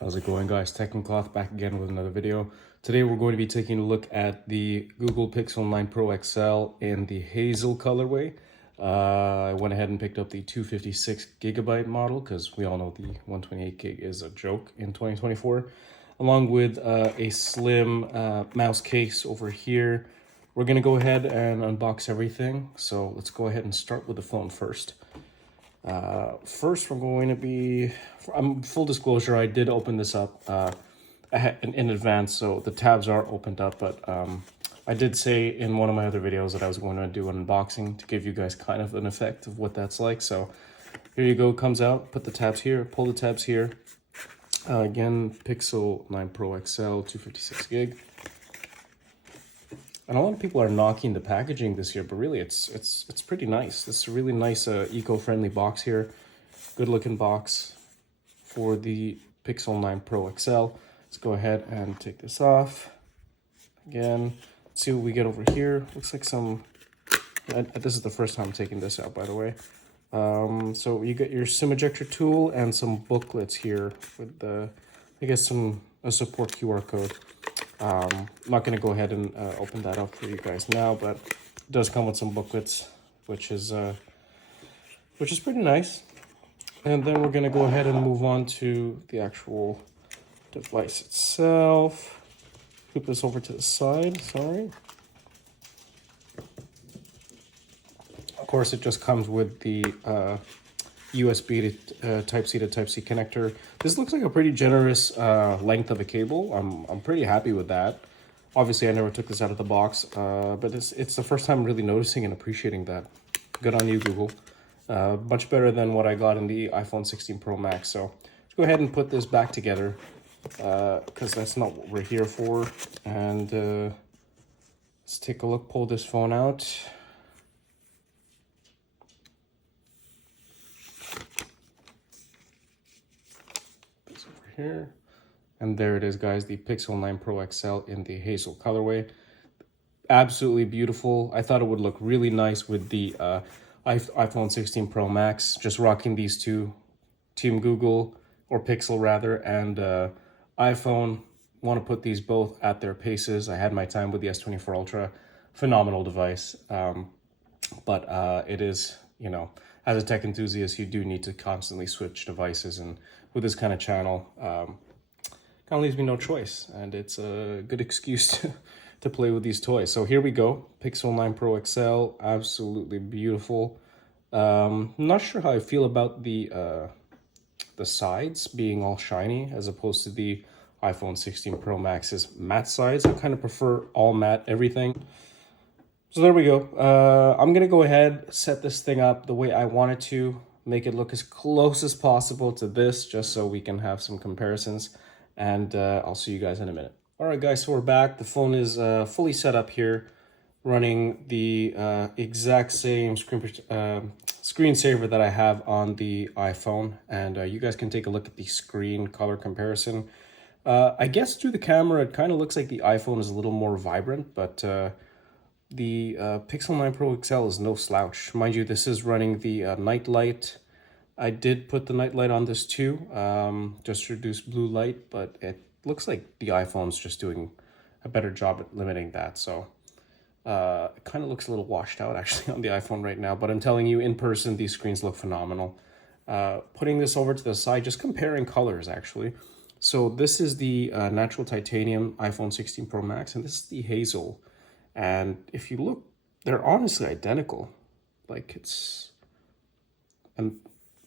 How's it going, guys? Tech and Cloth back again with another video. Today we're going to be taking a look at the Google Pixel 9 Pro XL in the Hazel colorway. I went ahead and picked up the 256GB model because we all know the 128 gig is a joke in 2024, along with a slim mouse case over here. We're going to go ahead and unbox everything. So let's go ahead and start with the phone first. First, we're going to be, full disclosure, I did open this up in advance, so the tabs are opened up, but I did say in one of my other videos that I was going to do an unboxing to give you guys kind of an effect of what that's like. So here you go, comes out, put the tabs here, pull the tabs here. Again, Pixel 9 Pro XL 256 gig. And a lot of people are knocking the packaging this year, but really it's pretty nice. This is a really nice eco-friendly box here. Good looking box for the Pixel 9 Pro XL. Let's go ahead and take this off. Again, let's see what we get over here. Looks like some, this is the first time I'm taking this out, by the way. So you get your SIM ejector tool and some booklets here with the, I guess a support QR code. I'm not going to go ahead and open that up for you guys now, but it does come with some booklets, which is pretty nice. And then we're going to go ahead and move on to the actual device itself. Flip this over to the side, sorry. Of course, it just comes with the USB to Type-C to Type-C connector. This looks like a pretty generous length of a cable. I'm pretty happy with that. Obviously, I never took this out of the box, but it's the first time really noticing and appreciating that. Good on you, Google. Much better than what I got in the iPhone 16 Pro Max. So let's go ahead and put this back together because that's not what we're here for. And let's take a look, pull this phone out. Here, and there it is, guys, the Pixel 9 Pro XL in the Hazel colorway. Absolutely beautiful. I thought it would look really nice with the iPhone 16 Pro Max, just rocking these two, Team Google, or Pixel rather, and iPhone. Want to put these both at their paces. I had my time with the S24 Ultra. Phenomenal device, but it is, you know, as a tech enthusiast, you do need to constantly switch devices, and with this kind of channel, kind of leaves me no choice, and it's a good excuse to play with these toys. So here we go, Pixel 9 Pro XL, absolutely beautiful. Not sure how I feel about the sides being all shiny as opposed to the iPhone 16 Pro Max's matte sides. I kind of prefer all matte everything. So there we go. I'm gonna go ahead, set this thing up the way I want it to, make it look as close as possible to this, just so we can have some comparisons, and I'll see you guys in a minute. All right, guys, so we're back. The phone is fully set up here, running the exact same screensaver that I have on the iPhone, and you guys can take a look at the screen color comparison. I guess through the camera, it kind of looks like the iPhone is a little more vibrant, but the Pixel 9 Pro XL is no slouch. Mind you, this is running the night light. I did put the night light on this too, just to reduce blue light, but it looks like the iPhone's just doing a better job at limiting that. So it kind of looks a little washed out actually on the iPhone right now, but I'm telling you, in person, these screens look phenomenal. Putting this over to the side, just comparing colors actually. So this is the natural titanium iPhone 16 Pro Max, and this is the Hazel. And if you look, they're honestly identical. Like and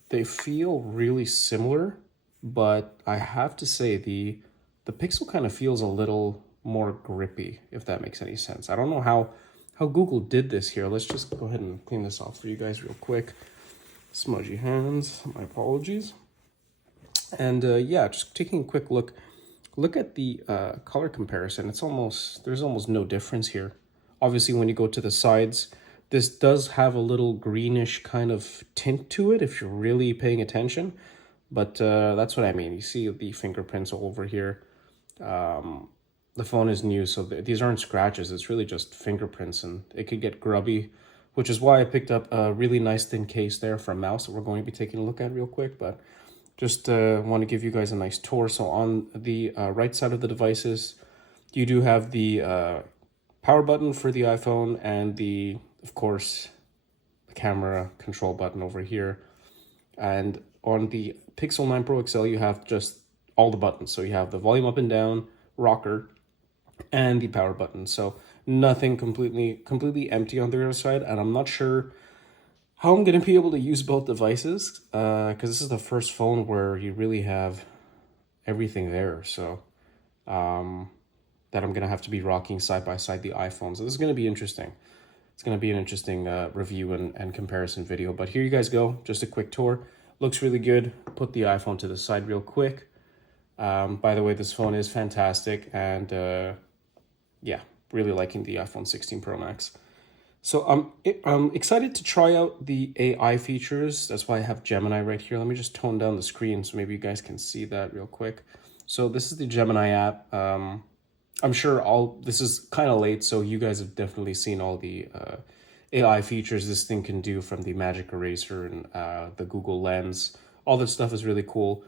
they feel really similar, but I have to say the Pixel kind of feels a little more grippy, if that makes any sense. I don't know how Google did this here. Let's just go ahead and clean this off for you guys real quick. Smudgy hands, my apologies. And yeah, just taking a quick look at the color comparison. There's almost no difference here. Obviously, when you go to the sides, this does have a little greenish kind of tint to it if you're really paying attention. But that's what I mean. You see the fingerprints all over here. The phone is new, so these aren't scratches. It's really just fingerprints, and it could get grubby, which is why I picked up a really nice thin case there for a mouse that we're going to be taking a look at real quick. But just want to give you guys a nice tour. So on the right side of the devices, you do have the power button for the iPhone and the, of course, the camera control button over here. And on the Pixel 9 Pro XL, you have just all the buttons. So you have the volume up and down, rocker, and the power button. So nothing completely empty on the other side. And I'm not sure how I'm going to be able to use both devices because this is the first phone where you really have everything there. So that I'm going to have to be rocking side by side the iPhone. So this is going to be interesting. It's going to be an interesting review and comparison video. But here you guys go. Just a quick tour. Looks really good. Put the iPhone to the side real quick. By the way, this phone is fantastic. And yeah, really liking the iPhone 16 Pro Max. So I'm excited to try out the AI features. That's why I have Gemini right here. Let me just tone down the screen so maybe you guys can see that real quick. So this is the Gemini app. I'm sure this is kind of late, so you guys have definitely seen all the AI features this thing can do, from the Magic Eraser and the Google Lens. All this stuff is really cool.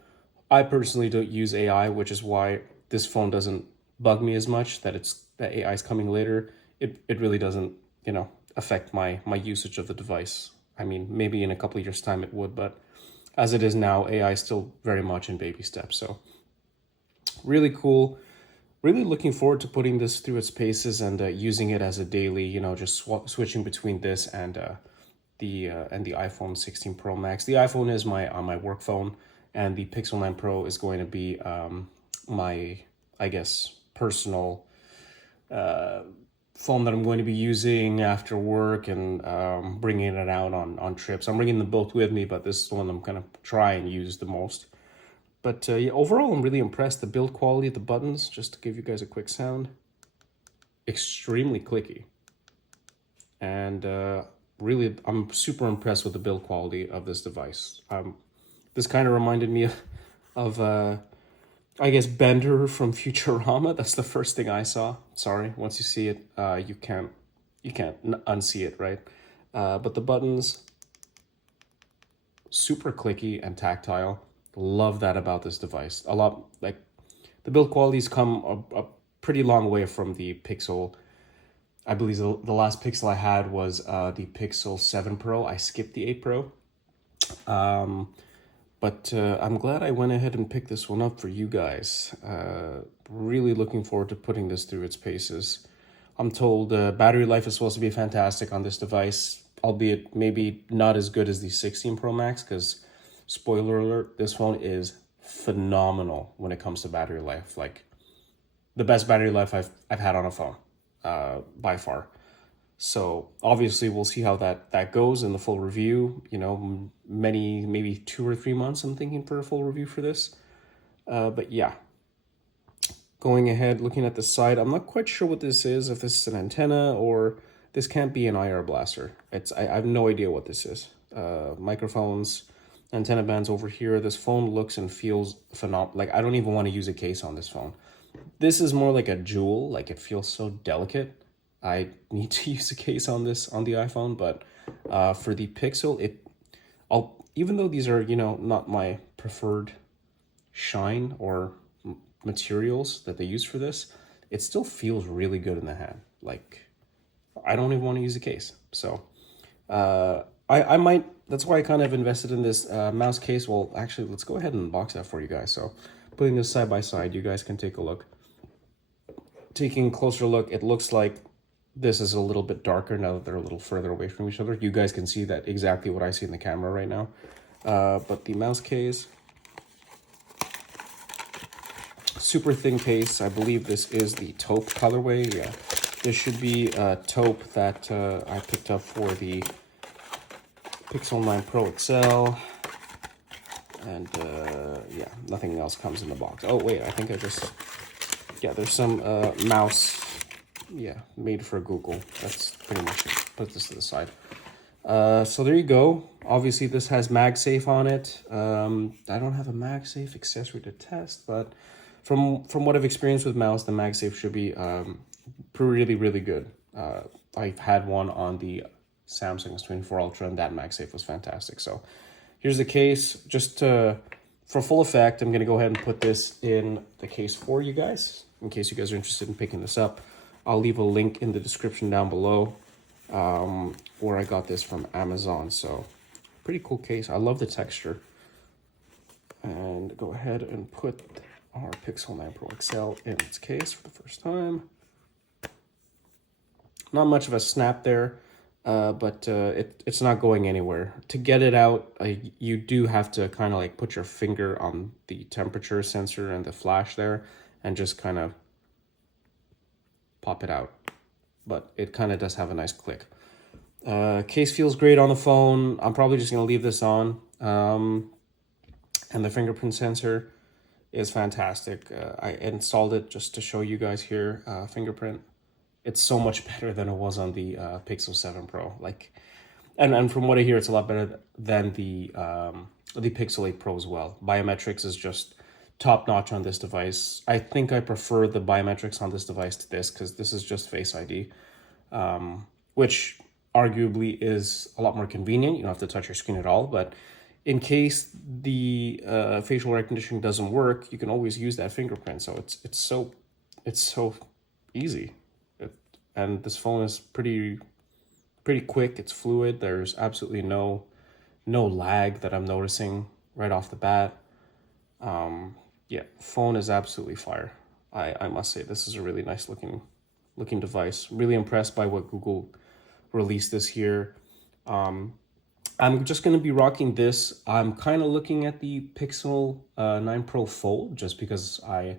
I personally don't use AI, which is why this phone doesn't bug me as much, that AI is coming later. It really doesn't, affect my usage of the device. I mean, maybe in a couple of years' time it would, but as it is now, AI is still very much in baby steps. So really cool. Really looking forward to putting this through its paces and using it as a daily, just switching between this and the iPhone 16 Pro Max. The iPhone is my work phone, and the Pixel 9 Pro is going to be my, I guess, personal phone that I'm going to be using after work and bringing it out on trips. I'm bringing them both with me, but this is the one I'm going to try and use the most. But yeah, overall, I'm really impressed. The build quality of the buttons, just to give you guys a quick sound, extremely clicky. And really, I'm super impressed with the build quality of this device. This kind of reminded me of I guess, Bender from Futurama. That's the first thing I saw. Sorry, once you see it, you can't unsee it, right? But the buttons, super clicky and tactile. Love that about this device. A lot, like, the build quality's come a pretty long way from the Pixel. I believe the last Pixel I had was the Pixel 7 Pro. I skipped the 8 Pro. But I'm glad I went ahead and picked this one up for you guys. Really looking forward to putting this through its paces. I'm told battery life is supposed to be fantastic on this device, albeit maybe not as good as the 16 Pro Max, because spoiler alert, this phone is phenomenal when it comes to battery life. Like, the best battery life I've had on a phone, by far. So obviously we'll see how that goes in the full review. Maybe 2 or 3 months I'm thinking for a full review for this. But yeah, going ahead, looking at the side, I'm not quite sure what this is, if this is an antenna or this can't be an IR blaster. I have no idea what this is. Microphones, antenna bands over here. This phone looks and feels phenomenal. Like, I don't even want to use a case on this phone. This is more like a jewel. Like, it feels so delicate. I need to use a case on this, on the iPhone, but for the Pixel, even though these are, not my preferred shine or materials that they use for this, it still feels really good in the hand. Like, I don't even want to use a case. So I might, that's why I kind of invested in this mouse case. Well, actually, let's go ahead and unbox that for you guys. So putting this side by side, you guys can take a look. Taking a closer look, it looks like this is a little bit darker now that they're a little further away from each other. You guys can see that exactly what I see in the camera right now. But the mouse case, super thin case. I believe this is the taupe colorway. Yeah, this should be taupe that I picked up for the Pixel 9 Pro XL. And yeah, nothing else comes in the box. Oh wait, I think there's some mouse. Yeah, made for Google. That's pretty much it. Put this to the side. So there you go. Obviously, this has MagSafe on it. I don't have a MagSafe accessory to test, but from what I've experienced with mouse, the MagSafe should be really, really good. I've had one on the Samsung S24 Ultra, and that MagSafe was fantastic. So here's the case. Just for full effect, I'm going to go ahead and put this in the case for you guys, in case you guys are interested in picking this up. I'll leave a link in the description down below where I got this from Amazon. So pretty cool case. I love the texture. And go ahead and put our Pixel 9 Pro XL in its case for the first time. Not much of a snap there, but it's not going anywhere. To get it out, you do have to kind of like put your finger on the temperature sensor and the flash there and just kind of pop it out. But it kind of does have a nice click. Case feels great on the phone. I'm probably just going to leave this on. And the fingerprint sensor is fantastic. I installed it just to show you guys here, fingerprint. It's so much better than it was on the Pixel 7 Pro. Like, and from what I hear, it's a lot better than the Pixel 8 Pro as well. Biometrics is just top notch on this device. I think I prefer the biometrics on this device to this because this is just Face ID, which arguably is a lot more convenient. You don't have to touch your screen at all, but in case the facial recognition doesn't work, you can always use that fingerprint. So it's so easy. And this phone is pretty quick. It's fluid. There's absolutely no lag that I'm noticing right off the bat. Yeah, phone is absolutely fire. I must say this is a really nice looking device. Really impressed by what Google released this year. I'm just going to be rocking this. I'm kind of looking at the Pixel 9 Pro Fold just because I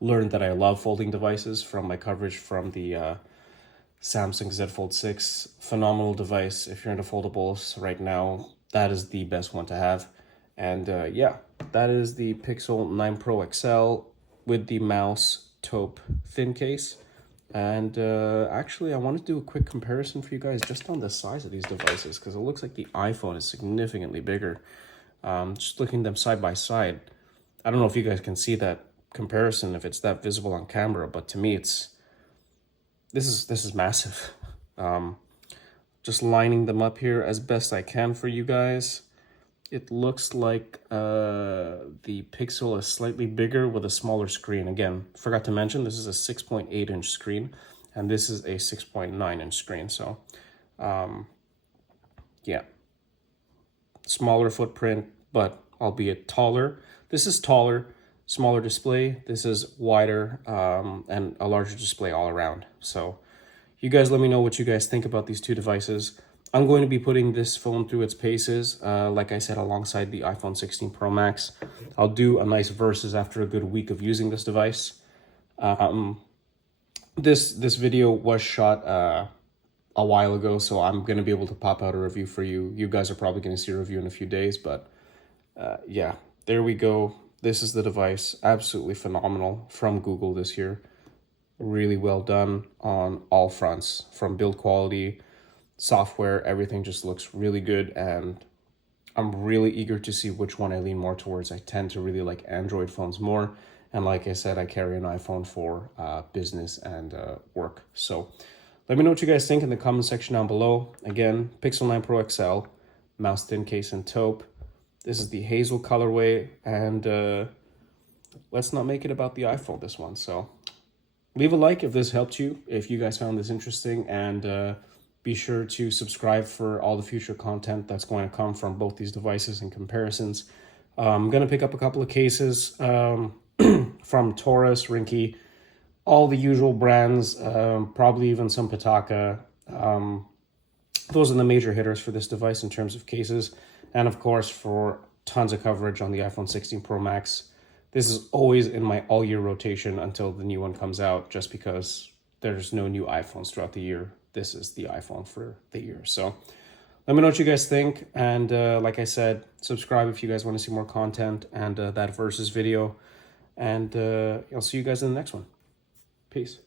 learned that I love folding devices from my coverage from the Samsung Z Fold 6. Phenomenal device. If you're into foldables right now, that is the best one to have. And yeah, that is the Pixel 9 Pro XL with the mouse taupe thin case. And actually, I want to do a quick comparison for you guys just on the size of these devices because it looks like the iPhone is significantly bigger. Just looking at them side by side, I don't know if you guys can see that comparison, if it's that visible on camera, but to me, this is massive. Just lining them up here as best I can for you guys. It looks like the Pixel is slightly bigger with a smaller screen. Again, forgot to mention, this is a 6.8 inch screen, and this is a 6.9 inch screen. So, yeah, smaller footprint, but albeit taller. This is taller, smaller display. This is wider and a larger display all around. So, you guys let me know what you guys think about these two devices. I'm going to be putting this phone through its paces, like I said, alongside the iPhone 16 Pro Max. I'll do a nice versus after a good week of using this device. This video was shot a while ago, so I'm going to be able to pop out a review for you. You guys are probably going to see a review in a few days, but yeah, there we go. This is the device. Absolutely phenomenal from Google this year. Really well done on all fronts, from build quality, software, everything just looks really good, and I'm really eager to see which one I lean more towards. I tend to really like Android phones more, and like I said, I carry an iPhone for business and work. So let me know what you guys think in the comment section down below. Again, Pixel 9 Pro XL, mouse thin case and taupe. This is the Hazel colorway, and let's not make it about the iPhone, this one. So leave a like if this helped you, if you guys found this interesting, and be sure to subscribe for all the future content that's going to come from both these devices and comparisons. I'm going to pick up a couple of cases from Taurus, Rinky, all the usual brands, probably even some Pitaka. Those are the major hitters for this device in terms of cases. And of course, for tons of coverage on the iPhone 16 Pro Max. This is always in my all-year rotation until the new one comes out, just because there's no new iPhones throughout the year. This is the iPhone for the year. So let me know what you guys think. And like I said, subscribe if you guys want to see more content and that versus video. And I'll see you guys in the next one. Peace.